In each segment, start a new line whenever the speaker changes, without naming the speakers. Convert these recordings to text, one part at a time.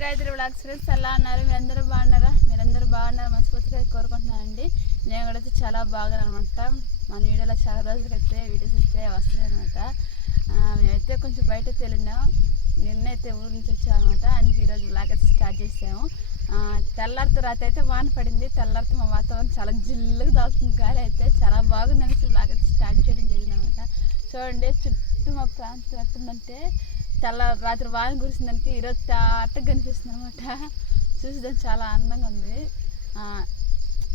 Gayatri blogs friends ఎలా ఉన్నారు? మీరందరూ బాగున్నారా? మీరందరూ బాగున్నారు? మనస్ఫూర్తిగా కోరుకుంటున్నానండి. నేను కూడా అయితే చాలా బాగున్నాను అనమాట మన వీడియోలో చాలా రోజులకైతే వీడియోస్ అయితే వస్తున్నాయన్నమాట. మేమైతే కొంచెం బయట వెళ్ళినాం. నిన్నైతే ఊరి నుంచి వచ్చామన్నమాట. అందుకే ఈరోజు బ్లాగ్ అయితే స్టార్ట్ చేసాము. తెల్లారితో రాత్రి అయితే వాన పడింది. తెల్లారితో మా వాతావరణం చాలా జిల్లుగా తాగుతుంది గాలి అయితే చాలా బాగుంది అనేసి బ్లాగ్ అయితే స్టార్ట్ చేయడం జరిగింది అనమాట చూడండి చుట్టూ మా ప్రాంతం ఎట్టుందంటే తెల్ల రాత్రి వాన కురిసిందానికి ఈరోజు తాటగా కనిపిస్తుంది అనమాట చూసేదానికి చాలా అందంగా ఉంది.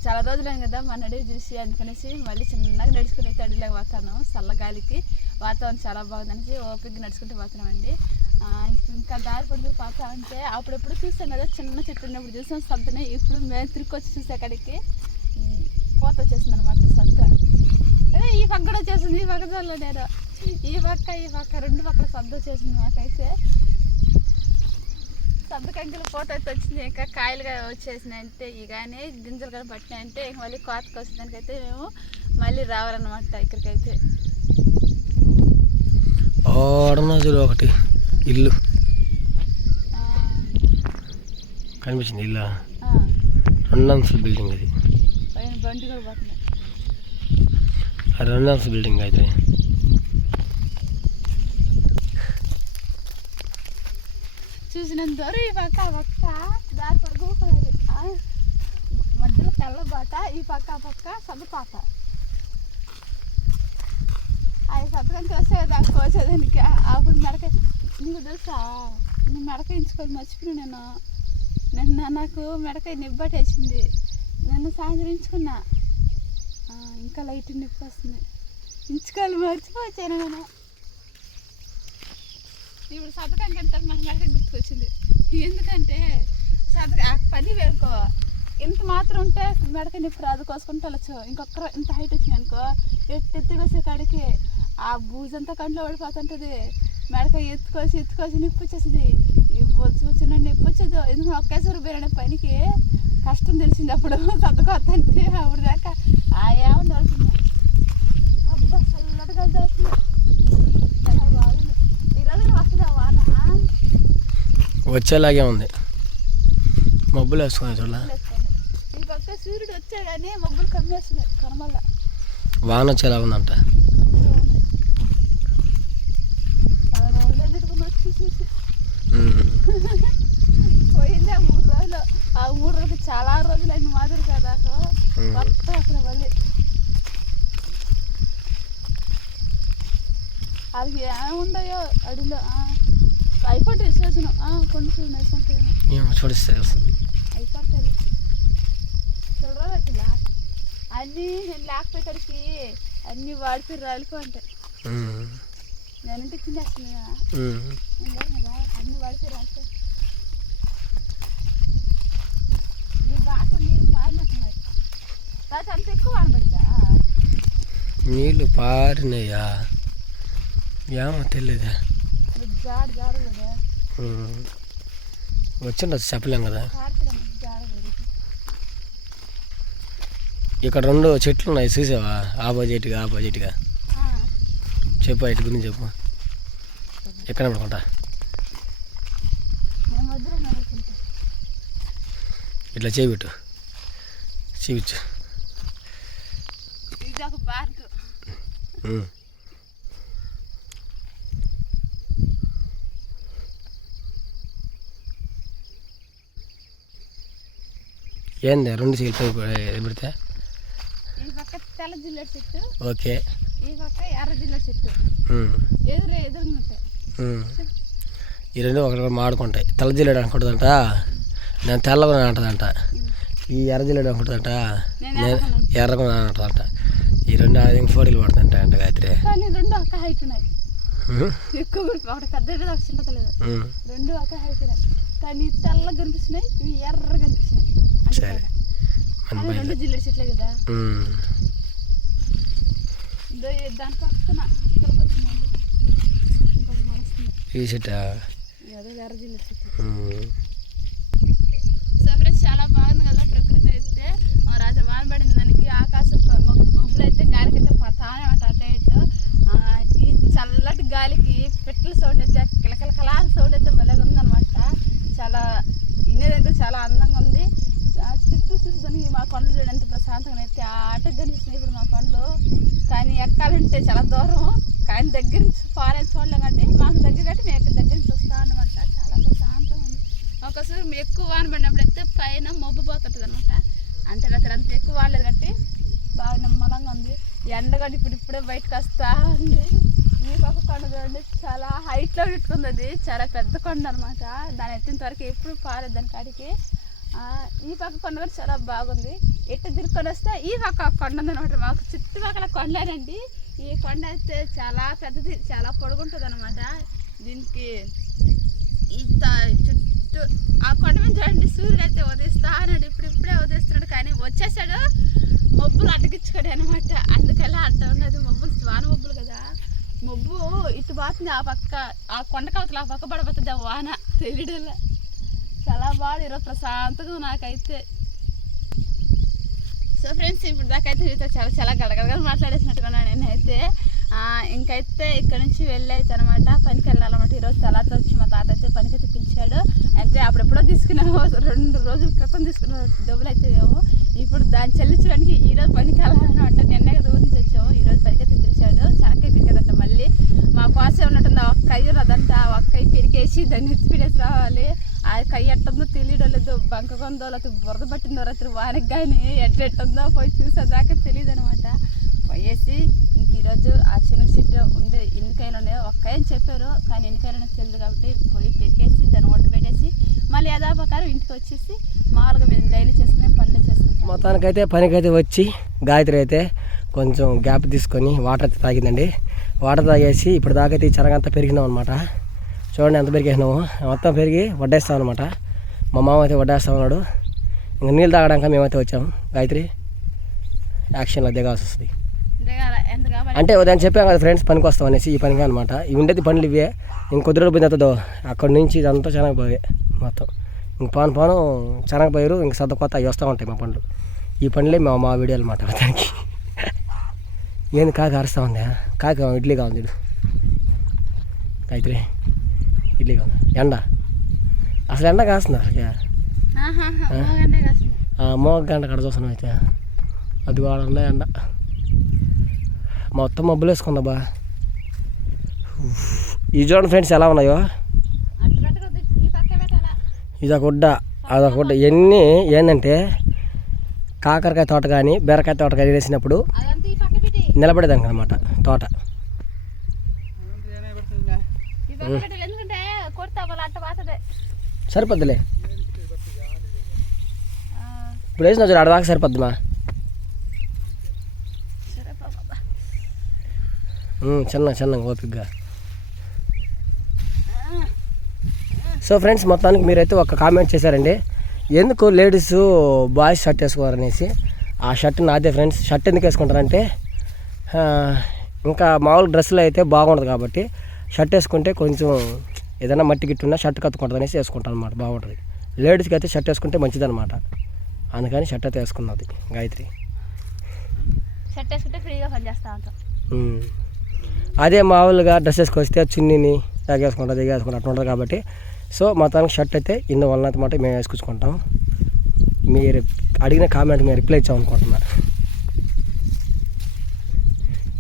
చాలా రోజులైంది కదా మన అడవి చూసి అందుకనేసి మళ్ళీ చిన్నగా నడుచుకుని అయితే అడవిలోకి పోతాను. చల్లగాలికి వాతావరణం చాలా బాగుందనేసి ఓపిక నడుచుకుంటూ పోతున్నామండి. ఇంకా దారి పడుతూ పోతా ఉంటే అప్పుడప్పుడు చూస్తాం కదా చిన్న చెట్టు ఉన్నప్పుడు చూసాం సొంతనే. ఇప్పుడు మేము తిరిగి వచ్చి చూసే అక్కడికి పోత వచ్చేసింది అనమాట సొంత. ఏ, ఈ పక్క కూడా వచ్చేసింది ఈ పక్క నేను. ఈ పక్క ఈ పక్క రెండు పక్కల సంత వచ్చేసింది మాకైతే సంత కంకెలు పోత వచ్చింది ఇంకా కాయలుగా వచ్చేసినాయి అంటే ఇక కానీ గింజలు కానీ పట్టినాయి అంటే ఇంక మళ్ళీ కోతకు వచ్చేదానికైతే మేము మళ్ళీ రావాలన్నమాట ఇక్కడికైతే.
చూడు ఒకటి ఇల్లు. కనిపించింది ఇల్లు? రెండు అంతస్తుల బిల్డింగ్ అది.
బండి కూడా పోతున్నాయి
రెండు అంతస్తుల బిల్డింగ్ అయితే.
చూసినంత దూరం ఈ పక్క ఆ పక్క దారి పడుకోకలేదు మధ్యలో తెల్ల బాట ఈ పక్క ఆ పక్క సబ్బపాత. అవి సబ్బకానికి వస్తే దానికి కోసేదానికి అప్పుడు మెడక నీకు తెలుసా? నేను మెడక ఇంచుకొని మర్చిపోయినా నేను. నిన్న నాకు మెడకాయ నిబ్బటేసింది. నిన్న సాయంత్రం ఇంచుకున్నా ఇంకా లైట్ నిప్పు వస్తుంది ఇంచుకోవాలి మర్చిపోవచ్చాను నేను. ఇప్పుడు సతకానికి ఎంత మన గుర్తుకొచ్చింది. ఎందుకంటే సతక ఆ పని వేరుకో. ఇంత మాత్రం ఉంటే మెడక నిప్పు రాదు కోసుకుంటూ వెళ్ళచ్చు. ఇంకొక ఇంత హైట్ వచ్చింది అనుకో ఎత్తు ఎత్తుకొసే కాడికి ఆ బూజంతా కంట్లో పడిపోతుంటుంది. మెడక ఎత్తుకోసి ఎత్తుకోసి నిప్పు వచ్చేసింది ఈ బొలుసు వచ్చిన నొప్పి వచ్చేది. ఎందుకంటే ఒక్కేసారి పోయిన పనికి కష్టం తెలిసింది అప్పుడు. సర్దుకొద్దంటే అప్పుడు దాకా ఆ ఏమని దొరుకుతుంది అబ్బా చల్లటిగా దొరుకుతుంది చాలా బాగుంది ఈరోజు కూడా వస్తుందా వాన
వచ్చేలాగే ఉంది. మబ్బులు వేసుకున్నాయి చూడ.
లేస్తుంది. ఈ పక్క సూర్యుడు వచ్చా కానీ మబ్బులు కమ్మేస్తున్నాయి కనమల్ల
వాన వచ్చేలాగా ఉందంట.
పోయింది ఆ మూడు రోజులు. ఆ మూడు రోజులు చాలా రోజులు అయింది మాదిరి కదా. మొత్తం అసలు మళ్ళీ. అది ఏముండయో అడిలో అయిపోతుంది చేసిన కొంచెం
ఏమో చూడిస్తే వస్తుంది
అయిపోతుంది పెట్టిలా అన్నీ నేను లేకపోయేసరికి అన్నీ వాడిపోయి రాలిపోంటాయి
ఉమ్.
నేనంటే కింద. నేను కదా. అన్నీ వాడిపోయి వాడబడతా?
నీళ్ళు పారినాయా? ఏమో తెలియదు వచ్చిండొచ్చు చెప్పలేం కదా. ఇక్కడ రెండు చెట్లు ఉన్నాయి చూసావా? ఆపోజిట్గా ఆపోజిట్గా చెప్పు ఇటు గురించి చెప్పు. ఎక్కడ పడుకుంటా? ఇట్లా చేయిబెట్టు చూపించు
ఇది ఒక పార్క్
ఉమ్. ఏంది? రెండు చీలు పెడితే?
ఈ పక్క తెల్ల జిల్లెడు చెట్టు.
ఓకే.
ఈ పక్క ఎర్ర జిల్లెడు చెట్టు.
ఉమ్.
ఎదురు ఎదురుగా ఉంటాయి
ఉమ్. ఈ రెండు ఒకటి మాడుకుంటాయి. తెల్ల జిల్లేడు అనుకుంటుందంట. నేను తెల్లగా అంటదంట. ఈ ఎర్ర జిల్లేడు అనుకుంటుందంట.
నేను ఎర్రగా
అంటదంట. ఈ రెండు అది ఇంక ఫోటోలు పడుతుంటాయి అంట గాయత్రి
రెండు హైట్ ఉన్నాయి. ఎక్కువ ఒకటి పెద్ద చిన్నది లేదు. రెండు హైట్ ఉన్నాయి. కానీ తెల్లగా కనిపిస్తున్నాయి ఇవి ఎర్రగా కనిపిస్తున్నాయి.
సరే. మన
రెండు జిల్లెడు చెట్లే కదా? దాని పక్కన
ఈ చెట్ట.
సో ఫ్రెండ్స్ చాలా బాగుంది కదా ప్రకృతి అయితే. ఆ రాత్రి వాన పడింది దానికి ఆకాశం మబ్బులు అయితే గాలికి అయితే పతానే అటు ఈ చల్లటి గాలికి పిట్టల సౌండ్ అయితే కిలకిలకలా సౌండ్ అయితే చాలా అందంగా ఉంది. చుట్టూ చూసుకొని మా కొండలు చూడండి ఎంత ప్రశాంతంగా అయితే ఆటకు కనిపిస్తుంది ఇప్పుడు మా కొండలు. కానీ ఎక్కాలంటే చాలా దూరం. కానీ దగ్గర నుంచి ఫారెన్ చూడలేం కాబట్టి మాకు దగ్గర కాబట్టి మేము ఇక్కడ దగ్గర నుంచి వస్తా అనమాట చాలా ప్రశాంతంగా ఉంది. ఒకసారి ఎక్కువ వాన పడినప్పుడు అయితే పైన మబ్బు పోతుంటుంది అనమాట అంటే అక్కడ అంత ఎక్కువ వాడలేదు కాబట్టి బాగా నిమ్మలంగా ఉంది. ఎండగా ఇప్పుడు ఇప్పుడే బయటకు వస్తా ఉంది. ఈ పక్క కొండ చూడండి చాలా హైట్లో పెట్టుకుంది చాలా పెద్ద కొండ అనమాట దాని ఎత్తిన వరకు ఎప్పుడు పారదు దాని కాడికి. ఈ పక్క కొండ కూడా చాలా బాగుంది. ఎట్టు తిరుక్కొని వస్తే ఈ పక్క కొండ ఉందన్నమాట. మాకు చుట్టుపక్కల కొండనండి ఈ కొండ అయితే చాలా పెద్దది చాలా పొడుగుంటుంది అనమాట దీనికి ఇంత చుట్టూ ఆ కొండ మీద చూడండి సూర్యుడు అయితే ఉదయిస్తా అన్నాడు ఇప్పుడు ఇప్పుడే ఉదయిస్తున్నాడు కానీ వచ్చేసాడు. మబ్బులు అడ్డగించుకోడు అనమాట అందుకలా అట్ట ఉన్నది మబ్బులు వాన మబ్బులు కదా. మబ్బు ఇటు పోతుంది ఆ పక్క. ఆ కొండకవతలు ఆ పక్క పడబోతుంది ఆ వాన. తెలియడంలా. చాలా బాగా ఈరోజు ప్రశాంతంగా నాకైతే. సో ఫ్రెండ్స్ ఇప్పుడు దాకైతే మీతో చాలా చాలా గడగడగా మాట్లాడేసినట్టుగా నేనైతే. ఇంకైతే ఇక్కడ నుంచి వెళ్ళైతే అనమాట పనికి వెళ్ళాలన్నమాట. ఈరోజు తలాతో వచ్చి మా తాత అయితే పనికి అయితే పిలిచాడు. అయితే అప్పుడెప్పుడో తీసుకున్నాము రెండు రోజుల క్రితం తీసుకున్న డబ్బులు అయితే మేము ఇప్పుడు దాన్ని చెల్లించడానికి ఈరోజు పనికి వెళ్ళాలన్నమాట. నిన్నే కదా ఊరి నుంచి వచ్చాము ఈరోజు పనికి అయితే పిలిచాడు చెనక్కాయ పిరికదంట మళ్ళీ. మా పాసే ఉన్నట్టుంది ఆ ఒక్క అయ్యి ఆ ఒక్క పిరికేసి దాన్ని ఎత్తి పిడేసి రావాలి. ఆ కయ్యి ఎట్టుందో తెలియడం లేదు. బంక కొందో లేకపోతే బురద పట్టిందో రాత్రి వారికి కానీ ఎట్లెట్టుందో పోయి చూసేదాకా తెలియదు అనమాట పోయేసి ఇంక ఈరోజు ఆ శనగ చెట్టు ఉండే ఎన్నికాయలు ఉండే ఒక్కయని చెప్పారు. కానీ ఎన్నికాయలు తెలియదు కాబట్టి పోయి పెరికేసి దాన్ని వంట పెట్టేసి మళ్ళీ యథాప్రకారం ఇంటికి వచ్చేసి మామూలుగా మేము డైలీ చేసుకునే పనులు చేసుకుంటాం.
మొత్తానికైతే పనికైతే వచ్చి గాయత్రి అయితే కొంచెం గ్యాప్ తీసుకొని వాటర్ అయితే తాగిందండి. వాటర్ తాగేసి ఇప్పుడు దాకైతే చెరగంతా పెరిగినాం అనమాట చూడండి ఎంత పెరిగేసినాము. మొత్తం పెరిగి వడ్డేస్తాం అనమాట మా మామ అయితే వడ్డేస్తా ఉన్నాడు. ఇంకా నీళ్ళు తాగడానికి మేమైతే వచ్చాము గాయత్రి యాక్షన్లో దిగాల్సి వస్తుంది. అంటే ఉదయం చెప్పాం కదా ఫ్రెండ్స్ పనికి వస్తాం అనేసి ఈ పనికి అనమాట ఇవి ఉండేది పనులు ఇవే. ఇంకొద్ది రోజులు పోయిన తర్వాత అక్కడి నుంచి ఇదంతా శనగపోయే మొత్తం. ఇంక పాను పాను శనగపోయారు ఇంక సద్ద కొత్త అవి వస్తూ ఉంటాయి మా పనులు. ఈ పనులే మా మా వీడియో అనమాట దానికి. ఏంది కాక అరుస్తూ ఉందా కాక ఇడ్లీ కావాలి చూడు గాయత్రి ఇడ్లీ కావాలి ఎండ అసలు ఎండ కాస్తుంది అసలు. మోగ గంట కడ చూస్తున్నాం అయితే అది వాడ ఉన్నాయి ఎండ మొత్తం మబ్బులు వేసుకుందా బా ఈ చూడండి ఫ్రెండ్స్ ఎలా ఉన్నాయో ఇదొక గుడ్డ అదొక గుడ్డ ఇవన్నీ ఏంటంటే కాకరకాయ తోట కానీ బీరకాయ తోట కానీ వేసినప్పుడు
అదంతా ఈ పక్క పెట్టి
నిలబడేదానికి అనమాట తోట సరిపోద్దులే. ఇప్పుడు వేసిన చూడు ఆడదాకా సరిపోద్దుమా? చిన్న చిన్న ఓపికగా సో ఫ్రెండ్స్ మొత్తానికి మీరైతే ఒక కామెంట్ చేశారండి. ఎందుకు లేడీస్ బాయ్స్ షర్ట్ వేసుకోవాలనేసి? ఆ షర్ట్ నాదే ఫ్రెండ్స్. షర్ట్ ఎందుకు వేసుకుంటారంటే ఇంకా మామూలు డ్రెస్సులు అయితే బాగుండదు కాబట్టి షర్ట్ వేసుకుంటే కొంచెం ఏదైనా మట్టి గిట్టున్నా షర్ట్ కత్తుకుంటుంది అనేసి వేసుకుంటాను అనమాట బాగుంటుంది. లేడీస్కి అయితే షర్ట్ వేసుకుంటే మంచిదన్నమాట. అందుకని షర్ట్ అయితే వేసుకున్నది గాయత్రి.
షర్ట్ వేసుకుంటే ఫ్రీగా పని చేస్తా.
అదే మామూలుగా డ్రెస్ వేసుకొస్తే చున్నీని తాగేసుకుంటా దిగేసుకుంటా అట్లా ఉంటుంది కాబట్టి. సో మొత్తానికి షర్ట్ అయితే ఇందువలన అయితే మాట మేము వేసుకొచ్చుకుంటాం. మీరు అడిగిన కామెంట్ మేము రిప్లై ఇచ్చామనుకుంటున్నా.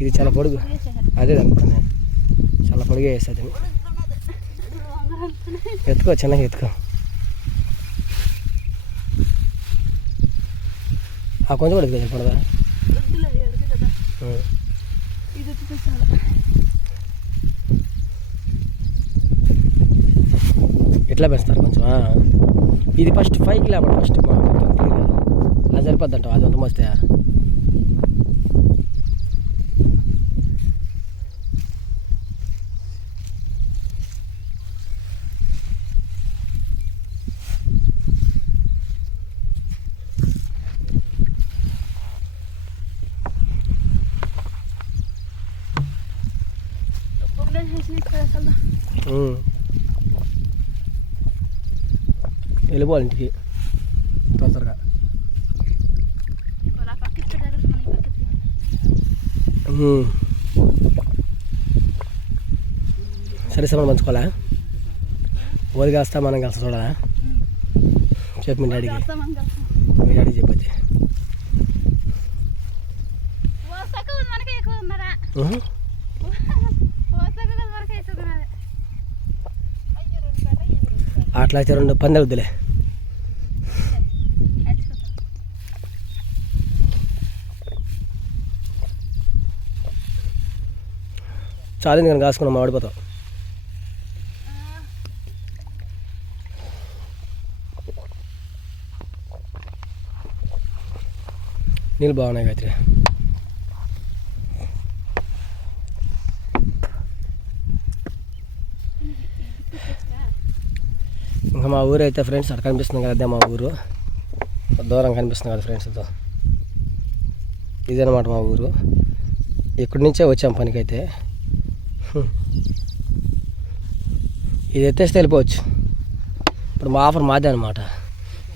ఇది చాలా పొడుగు. అదే అనుకున్నాను చాలా పొడుగు వేస్తుంది. ఎత్తుకో చిన్నగా ఎత్తుకో. ఆ కొంచెం కూడా ఎత్తుకో పొడదా?
కదా.
ఎట్లా పెంచుతారు కొంచెం ఇది ఫస్ట్ ఫైవ్ కిలో ఫస్ట్ అది సరిపోద్దంటావు? అది అంత మోస్తే వెళ్ళిపోవాలి ఇంటికి. తొందరగా. సరే సరే పంచుకోవాలా? ఓది కాస్తా మనం కలిసి చూడాలా? చెప్పి మీ డాడీకి. మీ డాడీ
చెప్పైతే
అట్లా అయితే రెండు పందెలు వద్దులే. చాలింది కానీ కాసుకున్నాం ఆడిపోతాం నీళ్ళు బాగున్నాయి గాయత్రి. ఇంకా మా ఊరు అయితే ఫ్రెండ్స్ అక్కడ కనిపిస్తుంది కదా అదే మా ఊరు. దూరం కనిపిస్తుంది కదా ఫ్రెండ్స్ ఇదనమాట మా ఊరు. ఇక్కడి నుంచే వచ్చాం పనికైతే. ఇది ఎత్తేస్తే వెళ్ళిపోవచ్చు. ఇప్పుడు మా ఆఫర్ మాదే అనమాట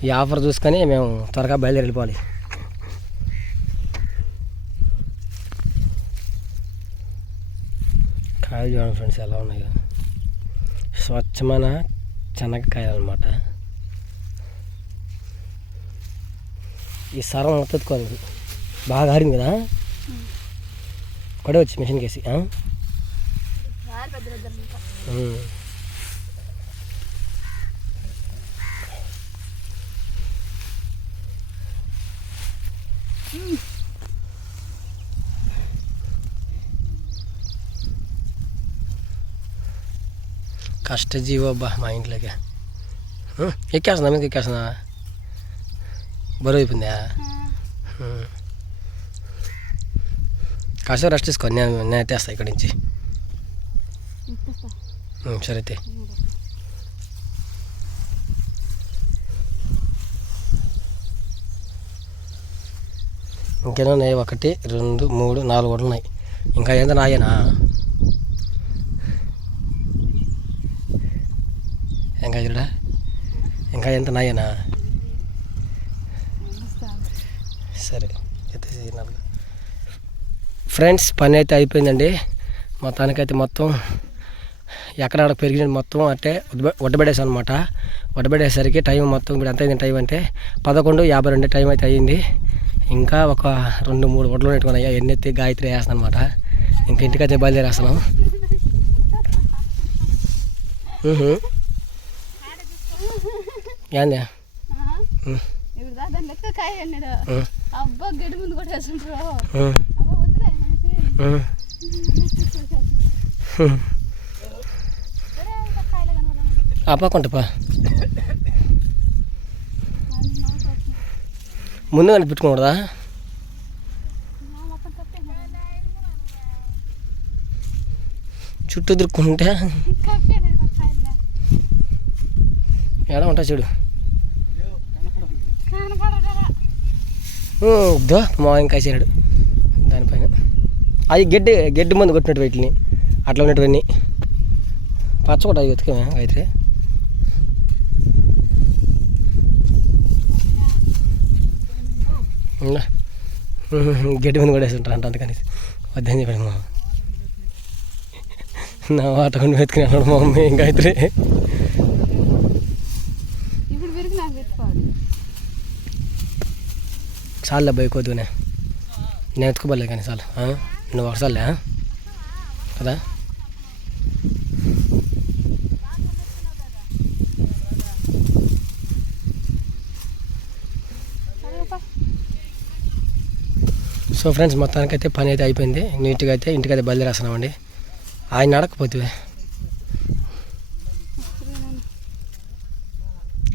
ఈ ఆఫర్ చూసుకొని మేము త్వరగా బయలుదేరి వెళ్ళిపోవాలి. కాయలు చూడండి ఫ్రెండ్స్ ఎలా ఉన్నాయో. స్వచ్ఛమైన చెనక్కాయలు అనమాట ఈ సరం మొత్తుకోవాలి బాగా ఆరింది కదా? కొడే వచ్చి మిషన్కి వేసి ఆ?
రారు పెద్ద పెద్ద ఇంకా
ఉమ్. కష్టజీవో అబ్బా మా ఇంట్లోకి ఉమ్, ఎక్కేస్తున్నా మీకు ఎక్కేస్తున్నా బరువు అయిపోయిందా ఉమ్. కాసేపు రెస్ట్ తీసుకో నేను నేను ఎత్తేస్తా ఇక్కడి నుంచి
ఇప్పిస్తా
సరే అయితే ఇంకేనా ఉన్నాయి? ఒకటి రెండు మూడు నాలుగు కూడా ఉన్నాయి. ఇంకా ఎంత నాయేనా ఇంకా చూడా ఇంకా ఎంత నాయేనా సరే ఎత్తేసి నాలుగు. ఫ్రెండ్స్ పని అయితే అయిపోయిందండి. మొత్తానికైతే మొత్తం ఎక్కడక్కడ పెరిగిన మొత్తం అంటే వడ్డబెట్టేసాను అనమాట వడ్డబెట్టేసరికి టైం మొత్తం ఇప్పుడు ఎంత అయింది టైం అంటే పదకొండు యాభై రెండు టైం అయితే అయ్యింది. ఇంకా ఒక రెండు మూడు వడ్లు పెట్టుకున్నాయి. ఎన్ని ఎత్తి గాయత్రి వేస్తాను అనమాట ఇంకా ఇంటికైతే బయలుదేరేస్తున్నాం. మ్హూ. ఏంది?
అబ్బా గడి ముందు కూడా వేసుకుంటారు
ఉమ్,
అబ్బా వద్దులే అనేసి
ఉమ్,
తీసుకొచ్చేస్తున్నాడు.
ఉమ్.
సరే ఇంకా కాయలు కనబడాలి
ముందు
కనిపెట్టుకోకూడదా?
చుట్టూ తిరుక్కుంటే?
కప్పే
ఎలా ఉంటా చూడు. దో మా ఇంకా చేరాడు. దానిపైన. అది గడ్డి గడ్డి మందు కొట్టినట్టు వీటిని అట్లా ఉన్నటువన్నీ పచ్చ కూడా అవి వెతకమే అయితే ఉందా? ఉమ్, గడ్డి మందు కూడా వేస్తుంటారు అంట అందుకని వద్దని చెప్పాడు మా నా వాట కొన్ని వెతుకుని అన్నాడు మా మమ్మీ ఇంకా అయితే చాలు అబ్బాయి కొద్దునే నేను ఎత్తుకోబోలేదు కానీ చాలు? నువ్వు ఒకసారిలే ఆ? కదా? సో ఫ్రెండ్స్ మొత్తానికైతే పని అయితే అయిపోయింది. నీట్గా అయితే ఇంటికైతే బయలుదేరేస్తున్నామండి. ఆయన నడకపోతే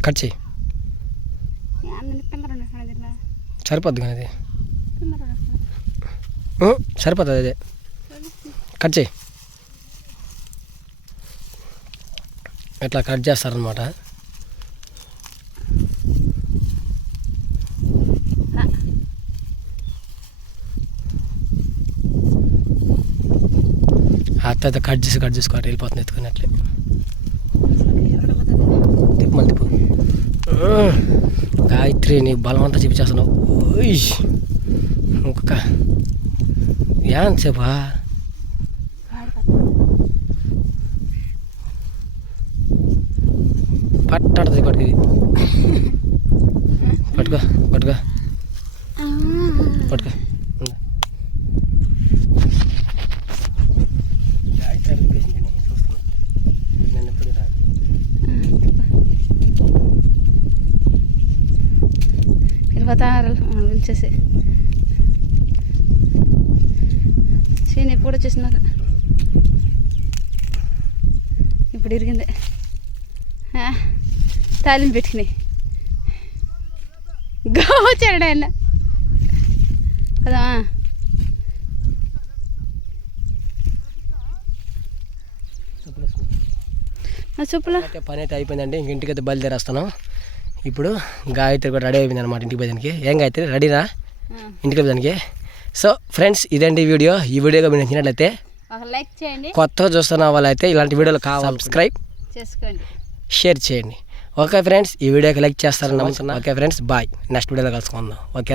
కట్ చేయి సరిపోద్ది కానీ అది. సరిపోతుంది అదే. కట్ చేయి ఇట్లా కట్ చేస్తారనమాట అత్త కట్ చేసి కట్ చేసుకో అటు వెళ్ళిపోతుంది ఎత్తుకున్నట్లే. తిప్పు మళ్ళీ తిప్పు. గాయత్రి నీకు బలం అంతా చూపించేస్తున్నావు ఇంకొక. ఏంతసేపా పట్టడది పట్టుకు పట్టుకో పట్టుకో. పట్టుకో ఉండు.
వెళ్ళిపోతారు పిలిచేసి సీన్ ఎప్పుడు వచ్చేసినాక ఇప్పుడు ఇరిగింది. ఆ, తాలింపు పెట్టుకుని. గోచాడు ఆయన. కదా? చెప్పులా
పని అయితే అయిపోయిందండి. ఇంక ఇంటికి అయితే బయలుదేరేస్తాను. ఇప్పుడు గాయత్రి కూడా రెడీ అయిపోయింది అనమాట ఇంటికి పోయేదానికి. ఏం గాయత్రి? రెడీనా? ఇంటికి పోయేదానికి. సో ఫ్రెండ్స్ ఇదండి ఈ వీడియో. ఈ వీడియోగా మీరు నచ్చినట్లయితే
లైక్ చేయండి.
కొత్తగా చూస్తున్న వాళ్ళైతే ఇలాంటి వీడియోలు కావాలి. సబ్స్క్రైబ్
చేసుకోండి.
షేర్ చేయండి. ఓకే ఫ్రెండ్స్ ఈ వీడియోకి లైక్ చేస్తారని నమ్ముతున్నా. ఓకే ఫ్రెండ్స్ బాయ్ నెక్స్ట్ వీడియోలో కలుసుకుందాం. ఓకే?